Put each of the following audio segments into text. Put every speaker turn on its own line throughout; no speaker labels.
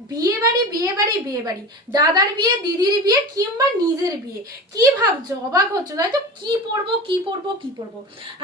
বিয়ে বাড়ি বিয়ে বাড়ি বিয়ে বাড়ি। দাদার বিয়ে, দিদির বিয়ে, কিংবা নিজের বিয়ে। কি ভাবছ? অবাক হচ্ছে, তাই তো? কি পরবো কি পরবো কি পরবো?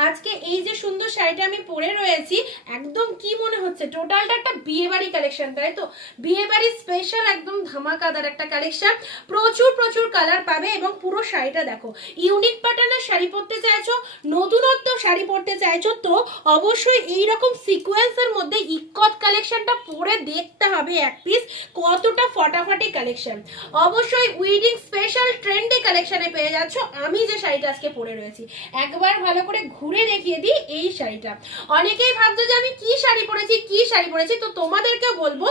আজকে এই যে সুন্দর শাড়িটা আমি পরে রয়েছি, একদম কি মনে হচ্ছে? টোটালটা একটা বিয়ে বাড়ি কালেকশন তাই তো? বিয়ে বাড়ির স্পেশাল একদম ধামাকাদার একটা কালেকশন প্রচুর প্রচুর কালার পাবে এবং পুরো শাড়িটা দেখো। ইউনিক প্যাটার্নের শাড়ি পরতে চাইছো, নতুনত্ব শাড়ি পরতে চাইছো, তো অবশ্যই এই রকম সিকোয়েন্সের মধ্যে ইকত কালেকশনটা পরে দেখতে হবে এক পিস কতটা ফটাফটি কালেকশন অবশ্যই উইডিং স্পেশাল ট্রেন্ডি কালেকশনে পেয়ে যাচ্ছ। আমি যে শাড়িটা আজকে পরে রয়েছি। একবার ভালো করে ঘুরে দেখিয়ে দিই এই শাড়িটা। অনেকেই ভাবছ যে আমি কি শাড়ি পরেছি, কি শাড়ি পরেছি? তো তোমাদেরকে বলব,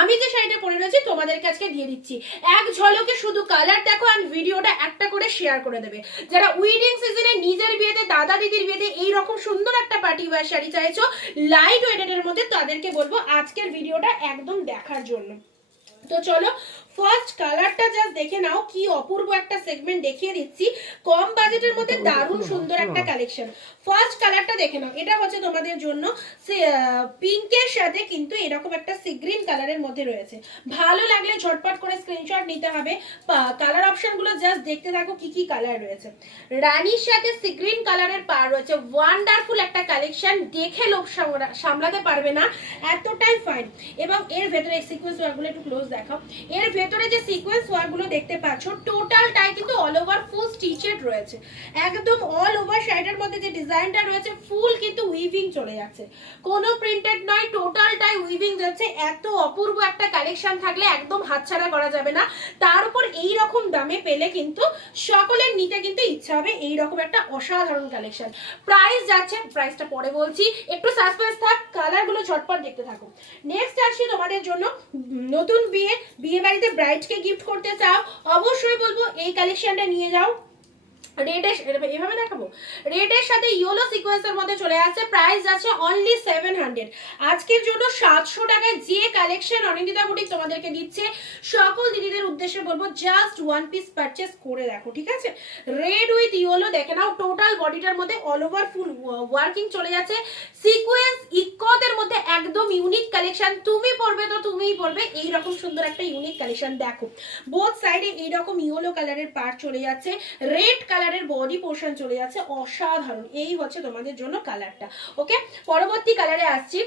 আমি যে শাড়িটা পরে রয়েছি, তোমাদেরকে আজকে দিয়ে দিচ্ছি। এক ঝলকে শুধু কালার দেখো আর ভিডিওটা একটা করে শেয়ার করে দেবে। যারা উইডিং সিজনে নিজের বিয়েতে, দাদা দিদির বিয়েতে এই রকম সুন্দর একটা পার্টি ওয়ার শাড়ি চাইছো লাইট ওয়েটের মধ্যে তাদেরকে বলব, আজকের ভিডিওটা একদম দেখার জন্য। তো চলো ফার্স্ট কালারটা জাস্ট দেখে নাও কি অপূর্ব একটা সেগমেন্ট দেখিয়ে দিচ্ছি। কম বাজেটের মধ্যে দারুণ সুন্দর একটা কালেকশন ফার্স্ট কালারটা দেখে নাও এটা হচ্ছে তোমাদের জন্য পিঙ্কের সাথে কিন্তু এরকম একটা সি গ্রিন কালারের মধ্যে রয়েছে। ভালো লাগলে ঝটপট করে স্ক্রিনশট নিতে হবে। কালার অপশনগুলো জাস্ট দেখতে থাকো কি কি কালার রয়েছে। রানীর সাথে সি গ্রিন কালারের পার রয়েছে। ওয়ান্ডারফুল একটা কালেকশন দেখে লোক সামলা- সামলাতে পারবে না। এতটাই ফাইন এবং এর ভেতরে সিকোয়েন্স ওয়ার্কগুলো একটু ক্লোজ দেখাও। এর ভেতরে যে সিকোয়েন্স ওয়ার্কগুলো দেখতে পাচ্ছ টোটালটাই কিন্তু অল ওভার ফুল স্টিচেড রয়েছে। একদম অল ওভার শাড়িটার মধ্যে যে ডিজাইনটা রয়েছে ফুল কিন্তু উইভিং চলে যাচ্ছে। কোনো প্রিন্টেড নয় টোটালটাই উইভিং যাচ্ছে। এত অপূর্ব একটা কালেকশন থাকলে একদম হাতছাড়া করা যাবে না। তার উপর এই রকম দামে পেলে কিন্তু সকলের নিতে কিন্তু ইচ্ছা হবে এই রকম একটা অসাধারণ কালেকশন প্রাইস যাচ্ছে প্রাইসটা পরে বলছি। একটু সাসপেন্স থাক কালারগুলো ঝটপট দেখতে থাকো। নেক্সট আসছি তোমাদের জন্য নতুন বিয়ে বিয়ে বাড়িতে ব্রাইডকে গিফট করতে চাও অবশ্যই বলব এই কালেকশনটা নিয়ে যাও। রেডের এভাবে দেখাবো? সাথে মধ্যে চলে আসছে। প্রাইস অনলি সেভেন হান্ড্রেড আজকের জন্য সাতশো টাকায় যে কালেকশন দিচ্ছে, সকল উদ্দেশ্যে জাস্ট ওয়ান পিস পারচেস করে দেখো, ঠিক আছে? রেড উইথ দেখে নাও টোটাল মধ্যে অল ওভার ফুল ওয়ার্কিং চলে যাচ্ছে। সিকোয়েন্স ইকতের মধ্যে একদম ইউনিক কালেকশন তুমি পরবে তো তুমিই পরবে এই রকম সুন্দর একটা ইউনিক কালেকশন দেখো। বোথ সাইডে এইরকম ইয়েলো কালারের পার্ট চলে যাচ্ছে। রেড কালারের বডি পোর্শন চলে যাচ্ছে, অসাধারণ। এই হচ্ছে তোমাদের জন্য কালারটা ওকে পরবর্তী কালারে আসছি।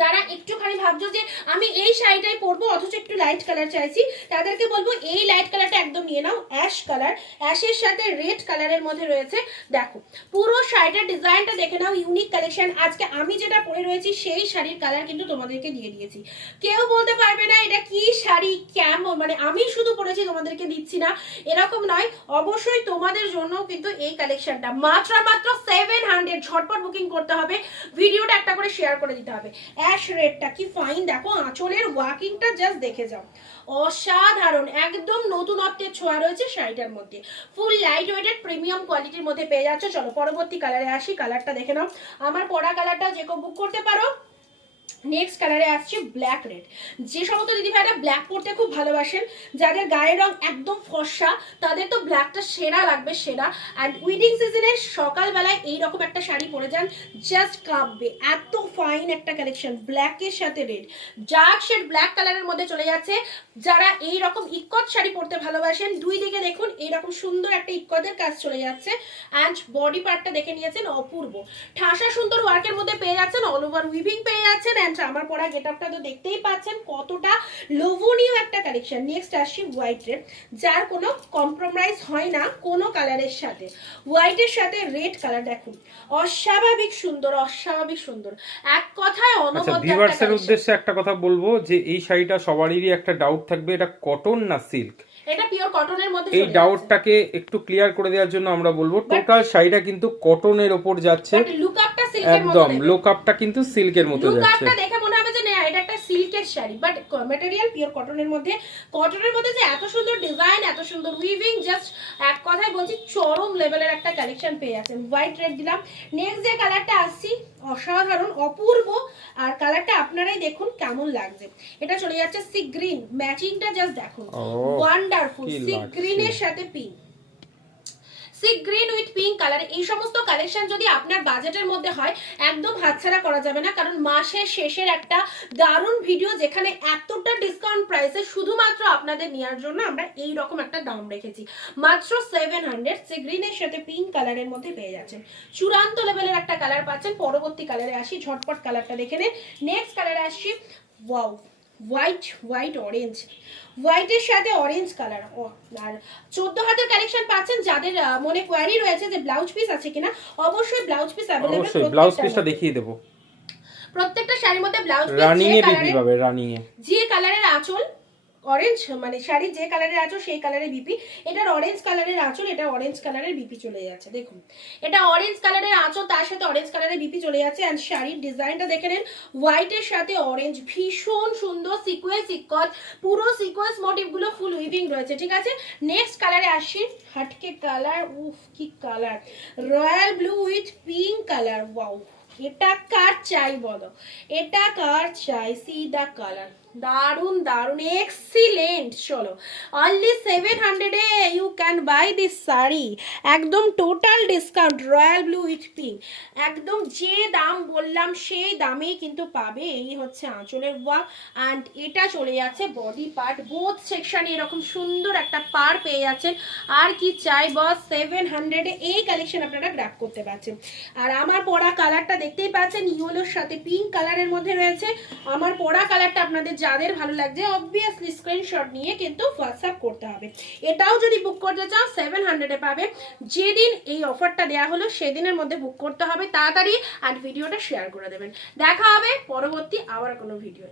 যারা একটুখানি ভাবছ যে আমি এই শাড়িটাই পরবো, অথচ একটু লাইট কালার চাইছি, তাদেরকে বলব এই লাইট কালারটা একদম নিয়ে নাও অ্যাশ কালার অ্যাশের সাথে রেড কালারের মধ্যে রয়েছে, দেখো, পুরো শাড়িটার ডিজাইনটা দেখে নাও ইউনিক কালেকশন আজকে আমি যেটা পরে রয়েছি সেই শাড়ির কালার কিন্তু তোমাদেরকে দিয়ে দিয়েছি। কেউ বলতে পারবে না এটা কি শাড়ি, কেমন মানে আমি শুধু পরেছি, তোমাদেরকে দিচ্ছি না, এরকম নয়, অবশ্যই তোমাদের জন্য কিন্তু এই কালেকশনটা মাত্র মাত্র সেভেন হান্ড্রেড ঝটপট বুকিং করতে হবে ভিডিওটা একটা করে শেয়ার করে দিতে হবে। অ্যাশ রেডটা কি ফাইন দেখো, আঁচলের ওয়াকিংটা জাস্ট দেখে যাও। অসাধারণ, একদম নতুনত্বের ছোঁয়া রয়েছে শাড়িটার মধ্যে। ফুল লাইট ওয়েটেড প্রিমিয়াম কোয়ালিটির মধ্যে পেয়ে যাচ্ছ। চলো, পরবর্তী কালারে আসি কালারটা দেখে নাও। আমার পড়া কালারটা যে কেউ বুক করতে পারো নেক্সট কালারে আসছে ব্ল্যাক রেড যে সমস্ত দিদি ভাইরা ব্ল্যাক পরতে খুব ভালোবাসেন, যাদের গায়ের রং একদম ফর্সা, তাদের তো ব্ল্যাকটা সেরা লাগবে, সেরা। অ্যান্ড উইডিং সিজনে সকালবেলায় এইরকম একটা শাড়ি পরে যান জাস্ট কাঁপবে। এত ফাইন একটা কালেকশন ব্ল্যাকের সাথে রেড ডার্ক শেড ব্ল্যাক কালারের মধ্যে চলে যাচ্ছে। যারা এই রকম ইক্কত শাড়ি পরতে ভালোবাসেন, দুই দিকে দেখুন এইরকম সুন্দর একটা ইক্কতের কাজ চলে যাচ্ছে। অ্যান্ড বডি পার্টটা দেখে নিয়েছেন অপূর্ব। ঠাসা সুন্দর ওয়ার্কের মধ্যে পেয়ে যাচ্ছেন অল ওভার উইভিং পেয়ে যাচ্ছেন অ্যান্ড আমার পরা গেট আপটা তো দেখতেই পাচ্ছেন কতটা লোভনীয় একটা কালেকশন নেক্সট আসছি হোয়াইট রেড যার কোনো কম্প্রোমাইজ হয় না কোনো কালারের সাথে। হোয়াইটের সাথে রেড কালার দেখুন অস্বাভাবিক সুন্দর অস্বাভাবিক সুন্দর। এক কথায়
আচ্ছা
অনবদ্য
উদ্দেশ্যে একটা কথা বলব যে এই শাড়িটা সবারই একটা ডাউট থাকবে এটা কটন না সিল্ক
কটনের মধ্যে
এই ডাউটটাকে একটু ক্লিয়ার করে দেওয়ার জন্য আমরা বলব টোটাল শাড়িটা কিন্তু কটনের ওপর যাচ্ছে।
look up-টা silk-এর মতো
একদম
দেবে।
আপটা কিন্তু সিল্কের মতো
লুক
যাচ্ছে।
আপটা দেখে মনে হবে যে না এটা একটা সিল্কের শাড়ি বাট ম্যাটেরিয়াল পিওর কটনের মধ্যে। কটনের মধ্যে যে এত সুন্দর ডিজাইন এত সুন্দর উইভিং জাস্ট এক কথায় বলছি চরম লেভেলের একটা কালেকশন পেয়ে যাচ্ছেন হোয়াইট রেড দিলাম। নেক্সট যে কালারটা আসছি অসাধারণ অপূর্ব। আর কালারটা আপনারাই দেখুন কেমন লাগছে। এটা চলে যাচ্ছে সি গ্রিন ম্যাচিংটা জাস্ট দেখুন। Wonderful sea. গ্রিনের সাথে pink sea green with pink colour, এই সমস্ত কালেকশন যদি আপনার বাজেটের মধ্যে হয়, একদম হাতছাড়া করা যাবে না। কারণ মাসের শেষের একটা দারুণ ভিডিও যেখানে এতটা ডিসকাউন্ট প্রাইসে শুধুমাত্র আপনাদের নেওয়ার জন্য আমরা এই রকম একটা দাম রেখেছি। মাত্র সেভেন হান্ড্রেড সে গ্রিনের সাথে পিঙ্ক কালারের মধ্যে পেয়ে যাচ্ছেন। চূড়ান্ত লেভেলের একটা কালার পাচ্ছেন। পরবর্তী কালারে আসি, ঝটপট কালারটা দেখে নেন। নেক্সট কালারে আসছি ওয়াও হোয়াইট হোয়াইট অরেঞ্জ হোয়াইটের সাথে অরেঞ্জ কালার আর চোদ্দ হাতের কালেকশন পাচ্ছেন যাদের মনে কোয়ারি রয়েছে যে ব্লাউজ পিস আছে কিনা অবশ্যই ব্লাউজ পিস অ্যাভেলেবল
অবশ্যই ব্লাউজ পিসটা দেখিয়ে দেবো।
প্রত্যেকটা শাড়ির মধ্যে ব্লাউজ পিস
রানিং এ
কালারের
পাবে রানিং এ
যে কালারের আঁচল অরেঞ্জ মানে শাড়ি যে কালারের আঁচল সেই কালারের বিপি এটার অরেঞ্জ কালারের আঁচল, এটা অরেঞ্জ কালারের বিপি চলে যাচ্ছে, দেখুন। এটা অরেঞ্জ কালারের আঁচল, তার সাথে অরেঞ্জ কালারের বিপি চলে যাচ্ছে অ্যান্ড শাড়ির ডিজাইনটা দেখে নেন হোয়াইটের সাথে অরেঞ্জ ভীষণ সুন্দর সিকোয়েন্স সিকত পুরো সিকোয়েন্স মোটিভগুলো ফুল উইভিং রয়েছে, ঠিক আছে? নেক্সট কালারে আসি, হাটকে কালার উফ, কি colour royal blue with pink colour wow এটা কার চাই বলো? এটা কার চাই? সি দা কালার দারুণ দারুণ এক্সিলেন্ট চলো অনলি সেভেন হান্ড্রেডে you can buy this sari একদম total discount royal blue with pink একদম যে দাম বললাম, সেই দামেই কিন্তু পাবে। এই হচ্ছে আঁচলের ওয়াক অ্যান্ড এটা চলে যাচ্ছে বডি পার্ট বোথ সেকশনে এরকম সুন্দর একটা পার পেয়ে যাচ্ছেন। আর কি চাই বস সেভেন হান্ড্রেডে এই কালেকশন আপনারা গ্র্যাপ করতে পারছেন। আর আমার পরা কালারটা দেখতেই পাচ্ছেন ইয়েলোর সাথে পিঙ্ক কালারের মধ্যে রয়েছে। আমার পরা কালারটা আপনাদের যাদের ভালো লাগছে অবভিয়াসলি স্ক্রিনশট নিয়ে কিন্তু হোয়াটসঅ্যাপ করতে হবে। এটাও যদি বুক করতে চাও সেভেন হান্ড্রেডে পাবে। যেদিন এই অফারটা দেওয়া হলো, সেদিনের মধ্যে বুক করতে হবে, তাড়াতাড়ি, আর ভিডিওটা শেয়ার করে দেবেন। দেখা হবে পরবর্তী আবার কোনো ভিডিও